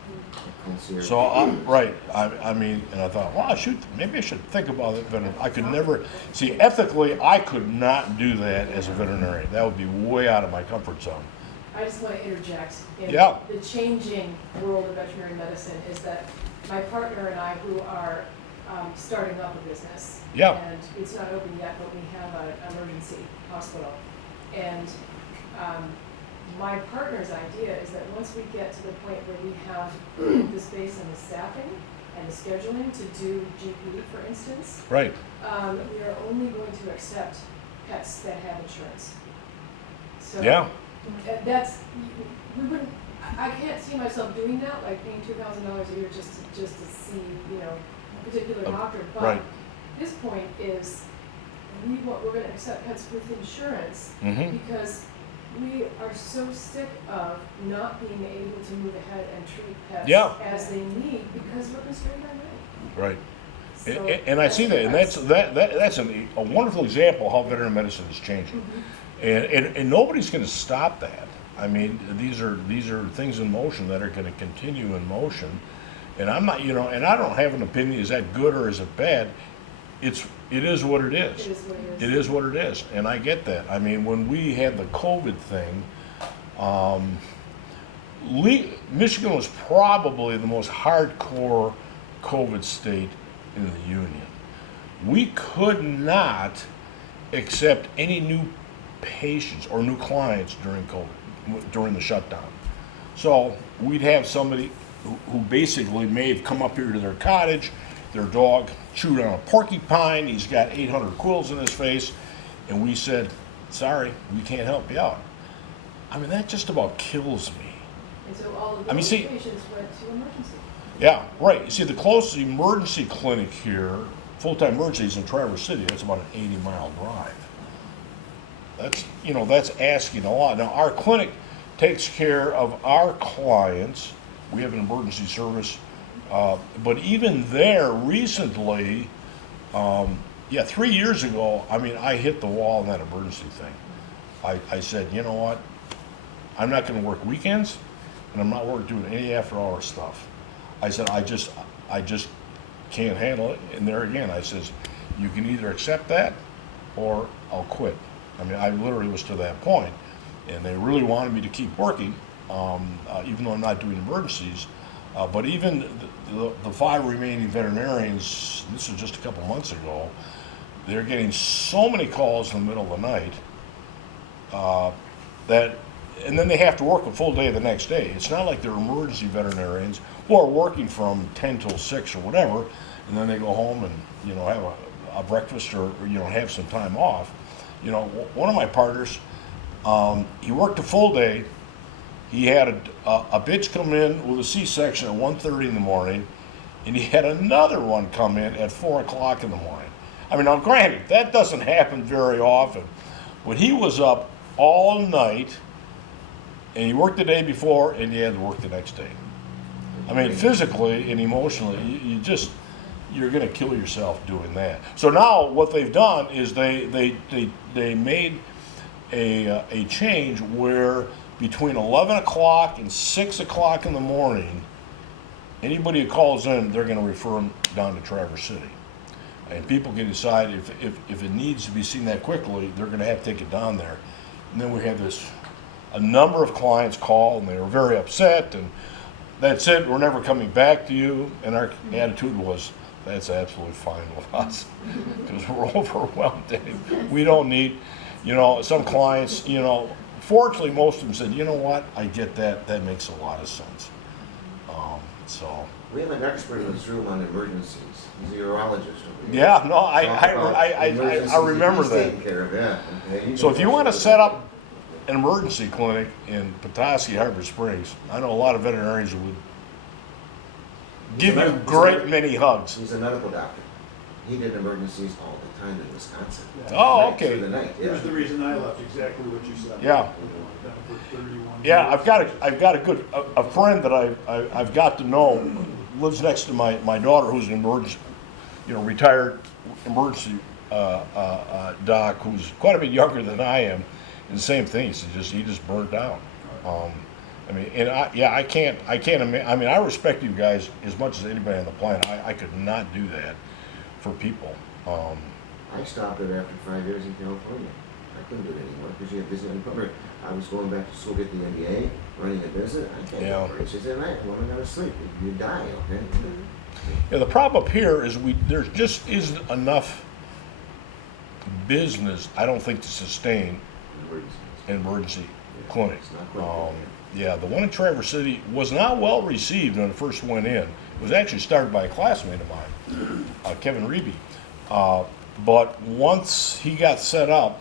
So, and I thought, wow, maybe I should think about it, but I could never, ethically, I could not do that as a veterinarian. That would be way out of my comfort zone. I just want to interject. Yeah. The changing world of veterinary medicine is that my partner and I, who are starting up a business, Yeah. and it's not open yet, but we have an emergency hospital. And my partner's idea is that once we get to the point where we have the space and the staffing and the scheduling to do GP, for instance, Right. we are only going to accept pets that have insurance. So Yeah. I can't see myself doing that, like paying $2,000 a year just to see, a particular doctor. But right. this point is we're going to accept pets with insurance because we are so sick of not being able to move ahead and treat pets as they need because we're constrained by money. Right. So and I see that, and that's a wonderful example of how veterinary medicine is changing. And nobody's going to stop that. I mean, these are things in motion that are going to continue in motion. And I'm not, and I don't have an opinion, is that good or is it bad? It is what it is. It is what it is. It is what it is, and I get that. I mean, when we had the COVID thing, Michigan was probably the most hardcore COVID state in the union. We could not accept any new patients or new clients during COVID, during the shutdown. So we'd have somebody who basically may have come up here to their cottage, their dog chewed on a porcupine, he's got 800 quills in his face, and we said, sorry, we can't help you out. I mean, that just about kills me. And so all of I mean, those see- patients went to emergency. Yeah, right. You see, the closest emergency clinic here, full-time emergency, is in Traverse City. That's about an 80-mile drive. That's asking a lot. Now, our clinic takes care of our clients. We have an emergency service. But even there, recently, 3 years ago, I mean, I hit the wall in that emergency thing. I said, you know what? I'm not going to work weekends, and I'm not doing any after-hour stuff. I said, I just can't handle it. And there again, I says, you can either accept that, or I'll quit. I mean, I literally was to that point, and they really wanted me to keep working, even though I'm not doing emergencies. But even the 5 remaining veterinarians, this was just a couple months ago, they're getting so many calls in the middle of the night and then they have to work a full day the next day. It's not like they're emergency veterinarians who are working from 10 till 6 or whatever, and then they go home and have a breakfast or have some time off. One of my partners, he worked a full day. He had a bitch come in with a C-section at 1:30 in the morning, and he had another one come in at 4 o'clock in the morning. I mean, now granted, that doesn't happen very often, but he was up all night, and he worked the day before, and he had to work the next day. I mean, physically and emotionally, you're going to kill yourself doing that. So now what they've done is they made a change where between 11 o'clock and 6 o'clock in the morning, anybody who calls in, they're going to refer them down to Traverse City. And people can decide if it needs to be seen that quickly, they're going to have to take it down there. And then we have a number of clients call, and they were very upset, and that's it, we're never coming back to you. And our attitude was, that's absolutely fine with us, because we're overwhelmed. We don't need, some clients, fortunately, most of them said, you know what, I get that, that makes a lot of sense. So. We have an expert in this room on emergencies. He's a urologist over here. Yeah, no, I remember He's that. taking care of that. Okay? So if you want to set up an emergency clinic in Petoskey, Harbor Springs, I know a lot of veterinarians would give you great many hugs. He's a medical doctor. He did emergencies all the time in Wisconsin. Oh, Night okay. through the night, yeah. Here's the reason I left, exactly what you said. Yeah. I've done it for 31 Yeah, years. I've got a friend that I've got to know, lives next to my daughter, who's an emergency, retired emergency doc, who's quite a bit younger than I am, and the same thing. He just burnt out. I mean, and I can't imagine. I mean, I respect you guys as much as anybody on the planet. I could not do that for people. I stopped it after 5 years in California. I couldn't do it anymore because you have busy unemployment. I was going back to school, get the MBA, running a business. I can't Yeah. do emergencies at night. When am I going to sleep? You die, okay? Yeah, the problem up here is there just isn't enough business, I don't think, to sustain Emergencies. an emergency Yeah, clinic. it's not quite Yeah, the one in Traverse City was not well received when it first went in. It was actually started by a classmate of mine, Kevin Reeby. But once he got set up,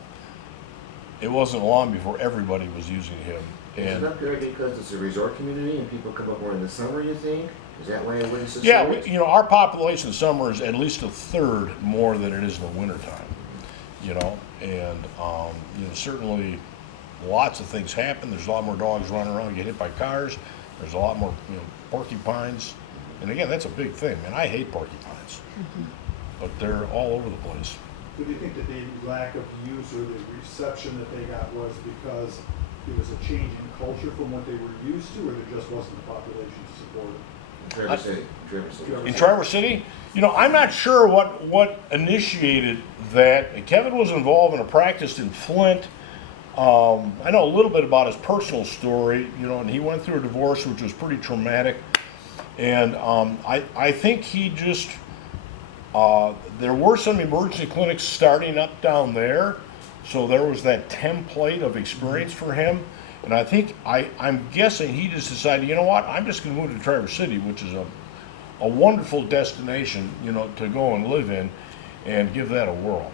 it wasn't long before everybody was using him. Is it And up here because it's a resort community and people come up more in the summer, you think? Is that why it wouldn't sustain yeah, it? our population in summer is at least a third more than it is in the wintertime. And certainly lots of things happen. There's a lot more dogs running around, get hit by cars. There's a lot more, porcupines. And again, that's a big thing. Man, I hate porcupines, but they're all over the place. Do you think that the lack of use or the reception that they got was because it was a change in culture from what they were used to, or there just wasn't the population to support it? Traverse City. Traverse City. In Traverse City, I'm not sure what initiated that. Kevin was involved in a practice in Flint. I know a little bit about his personal story, and he went through a divorce, which was pretty traumatic. And I think he just, there were some emergency clinics starting up down there, So there was that template of experience for him. And I think, I'm guessing he just decided, you know what, I'm just gonna move to Traverse City, which is a wonderful destination, you know, to go and live in and give that a whirl.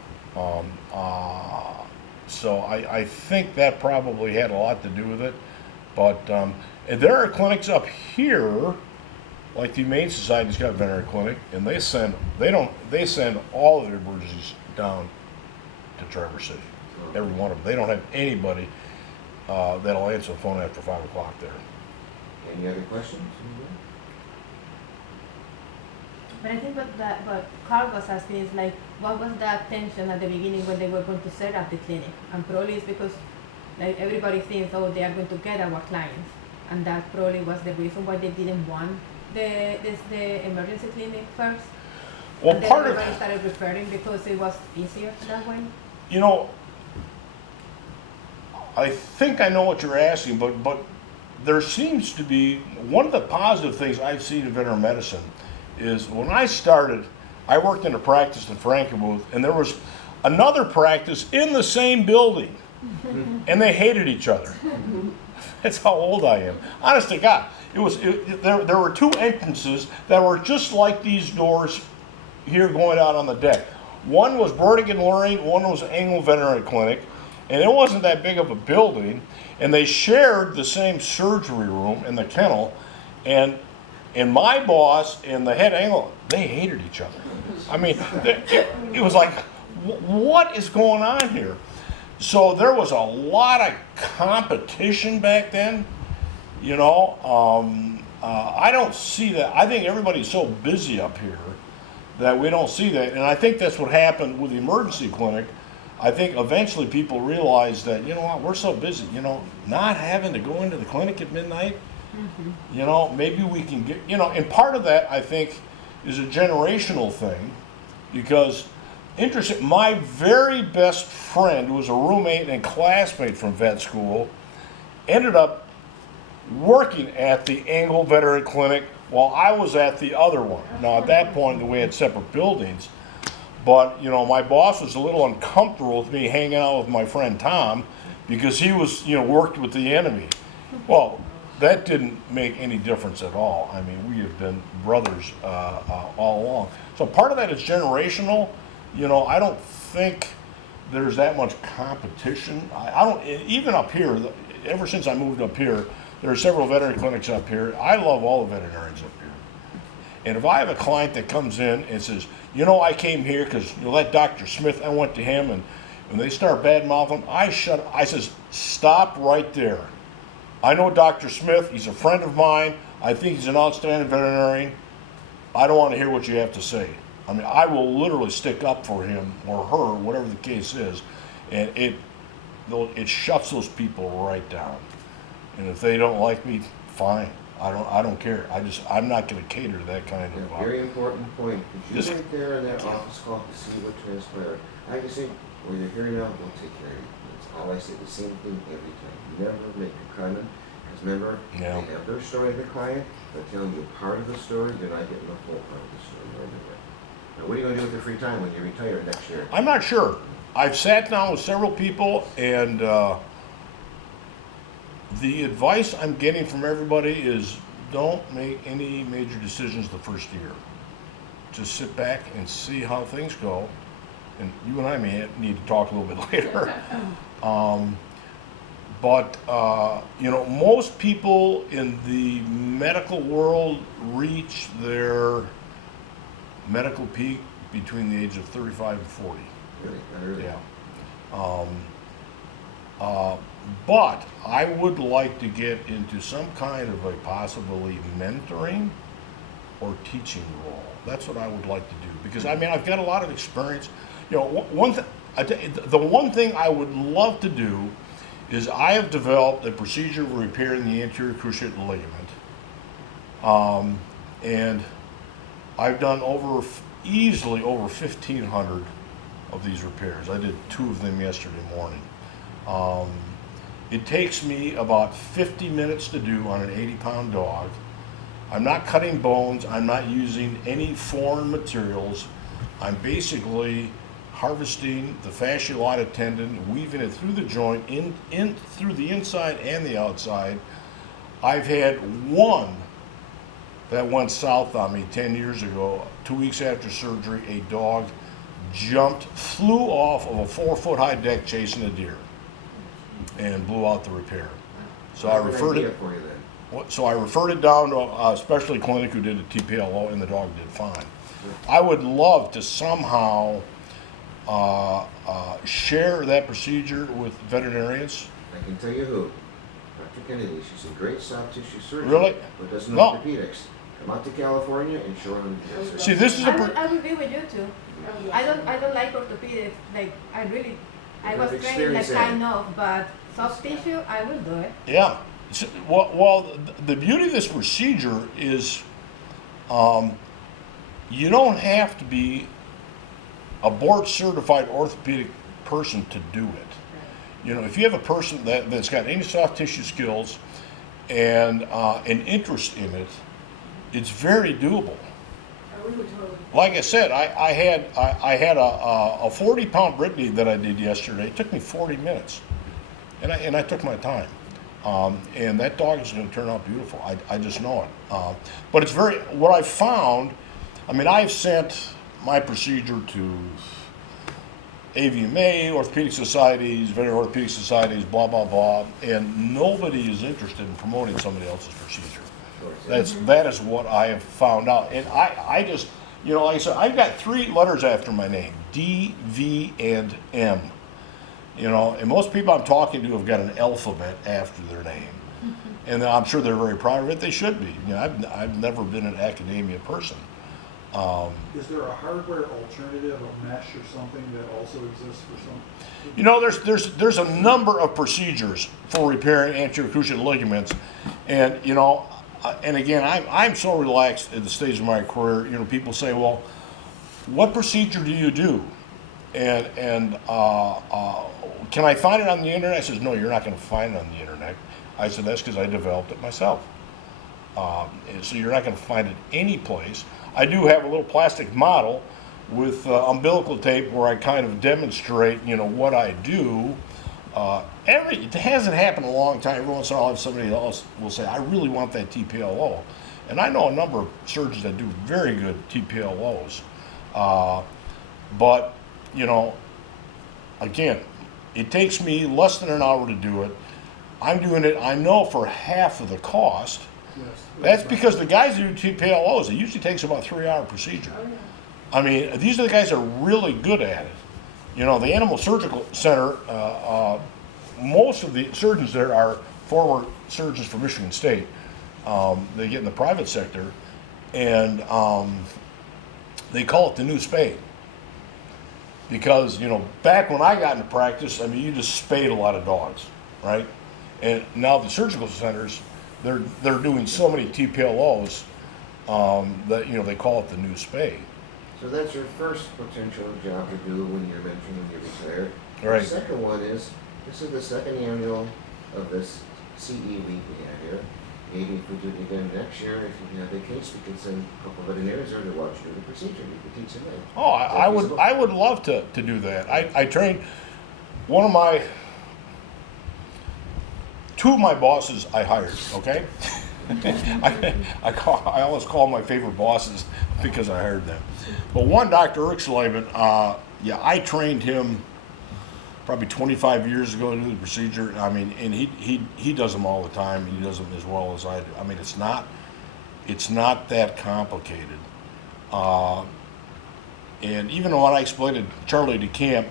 So I think that probably had a lot to do with it. But and there are clinics up here, like the Humane Society's got a veterinary clinic, and they send all of their emergencies down to Traverse City. Every one of them. They don't have anybody that'll answer the phone after 5 o'clock there. Any other questions? But I think what Carl was asking is like, what was the tension at the beginning when they were going to set up the clinic? And probably it's because like everybody thinks, oh, they are going to get our clients, and that probably was the reason why they didn't want the emergency clinic first. Well, and then part of everybody started referring because it was easier that way. you know, I think I know what you're asking, but there seems to be one of the positive things I've seen in veterinary medicine is when I started, I worked in a practice in Frankenmuth, and there was another practice in the same building, and they hated each other. That's how old I am. Honest to God, there were two entrances that were just like these doors here going out on the deck. One was Burdigan Luring, one was Engel Veterinary Clinic, and it wasn't that big of a building, and they shared the same surgery room and the kennel, and my boss and the head Engel, they hated each other. I mean, it was like, what is going on here? So there was a lot of competition back then, you know. I don't see that. I think everybody's so busy up here that we don't see that. And I think that's what happened with the emergency clinic. I think eventually people realized that, you know what, we're so busy, you know, not having to go into the clinic at midnight, you know, maybe we can get, you know, and part of that I think is a generational thing, because interesting, my very best friend, who was a roommate and classmate from vet school, ended up working at the Engel Veterinary Clinic while I was at the other one. Now, at that point, we had separate buildings, but, you know, my boss was a little uncomfortable with me hanging out with my friend Tom because he was, you know, worked with the enemy. Well, that didn't make any difference at all. I mean, we have been brothers all along. So part of that is generational. You know, I don't think there's that much competition. I don't, even up here, ever since I moved up here, there are several veterinary clinics up here. I love all the veterinarians up here. And if I have a client that comes in and says, you know, I came here because you know, that Dr. Smith, I went to him, and when they start bad mouthing, I says, stop right there. I know Dr. Smith, he's a friend of mine. I think he's an outstanding veterinarian. I don't want to hear what you have to say. I mean, I will literally stick up for him or her, whatever the case is, and it shuts those people right down. And if they don't like me, fine. I don't care. I'm not going to cater to that kind of. Yeah, very important point. If you Just- weren't there in that office call to see what transpired, I just think, well, you're here now, we'll take care of you. That's all I say, the same thing every time. Never make a comment, because remember, Yeah. they have their story to the client, they're telling you part of the story, you're not getting the full part of the story. Now, what are you going to do with your free time when you retire next year? I'm not sure. I've sat down with several people, and the advice I'm getting from everybody is don't make any major decisions the first year. Just sit back and see how things go. And you and I may need to talk a little bit later. But you know, most people in the medical world reach their medical peak between the age of 35 and 40. Really? Not really? Yeah. But I would like to get into some kind of a possibly mentoring or teaching role. That's what I would like to do, because I mean, I've got a lot of experience. You know, the one thing I would love to do is I have developed a procedure for repairing the anterior cruciate ligament, and I've done easily over 1,500 of these repairs. I did 2 of them yesterday morning. It takes me about 50 minutes to do on an 80-pound dog. I'm not cutting bones. I'm not using any foreign materials. I'm basically harvesting the fasciolata tendon, weaving it through the joint, in through the inside and the outside. I've had one that went south on me 10 years ago. 2 weeks after surgery, a dog flew off of a 4-foot high deck chasing a deer and blew out the repair. So I That's an referred idea it. for you then. So I referred it down to a specialty clinic who did a TPLO, and the dog did fine. I would love to somehow share that procedure with veterinarians. I can tell you who. Dr. Kennedy, she's a great soft tissue surgeon. Really? But doesn't No. know orthopedics. Come out to California and show them. See, this is I would be with you too. I don't like orthopedics. Like I was have trained like experience in kind it. of, but soft tissue I will do it. Yeah. Well, the beauty of this procedure is you don't have to be a board-certified orthopedic person to do it. You know, if you have a person that's got any soft tissue skills and an interest in it, it's very doable. We would totally. Like I said, I had a 40-pound Brittany that I did yesterday. It took me 40 minutes, and I took my time. And that dog is going to turn out beautiful. I just know it. But it's what I found, I mean, I've sent my procedure to AVMA, orthopedic societies, veterinary orthopedic societies, blah, blah, blah, and nobody is interested in promoting somebody else's procedure. That is what I have found out. And I just, you know, like I said, I've got 3 letters after my name, D, V, and M. You know, and most people I'm talking to have got an alphabet after their name. And I'm sure they're very proud of it. They should be. You know, I've never been an academia person. Is there a hardware alternative, a mesh or something that also exists for some? You know, there's a number of procedures for repairing anterior cruciate ligaments, and you know, and again, I'm so relaxed at the stage of my career. You know, people say, well, what procedure do you do? And can I find it on the internet? I says, no, you're not going to find it on the internet. I said, that's because I developed it myself. And so you're not going to find it any place. I do have a little plastic model with umbilical tape where I kind of demonstrate, you know, what I do. It hasn't happened in a long time. Every once in a while, somebody else will say, I really want that TPLO. And I know a number of surgeons that do very good TPLOs. But, you know, again, it takes me less than an hour to do it. I'm doing it, I know, for half of the cost. Yes. That's because the guys who do TPLOs, it usually takes about a 3-hour procedure. Oh, yeah. I mean, these are the guys that are really good at it. You know, the Animal Surgical Center, most of the surgeons there are former surgeons from Michigan State. They get in the private sector, and they call it the new spade. Because, you know, back when I got into practice, I mean, you just spayed a lot of dogs, right? And now the surgical centers, they're doing so many TPLOs that, you know, they call it the new spade. So that's your first potential job to do when you're mentioned when you retire. Right. The second one is, this is the second annual of this CE week we have here. Maybe if we do it again next year, if you have a case, we can send a couple of veterinarians there to watch you do the procedure. We could teach them that. Oh, I would love to do that. I trained two of my bosses I hired, okay? I always call my favorite bosses because I hired them. But one, Dr. Erxleben, I trained him probably 25 years ago to do the procedure. I mean, and he does them all the time, and he does them as well as I do. I mean, it's not that complicated. And even when I explained to Charlie DeCamp,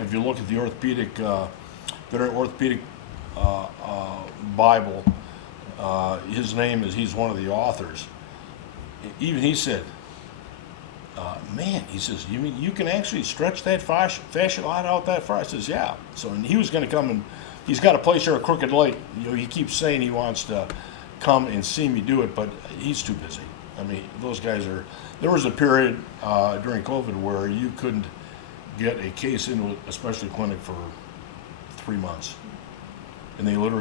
if you look at the orthopedic, orthopedic Bible, his name he's one of the authors. Even he said, man, he says, you mean you can actually stretch that fasciolata out that far? I says, yeah. So, and he was going to come and he's got a place here at Crooked Lake. You know, he keeps saying he wants to come and see me do it, but he's too busy. I mean, those guys are. There was a period during COVID where you couldn't get a case into a specialty clinic for 3 months, and they literally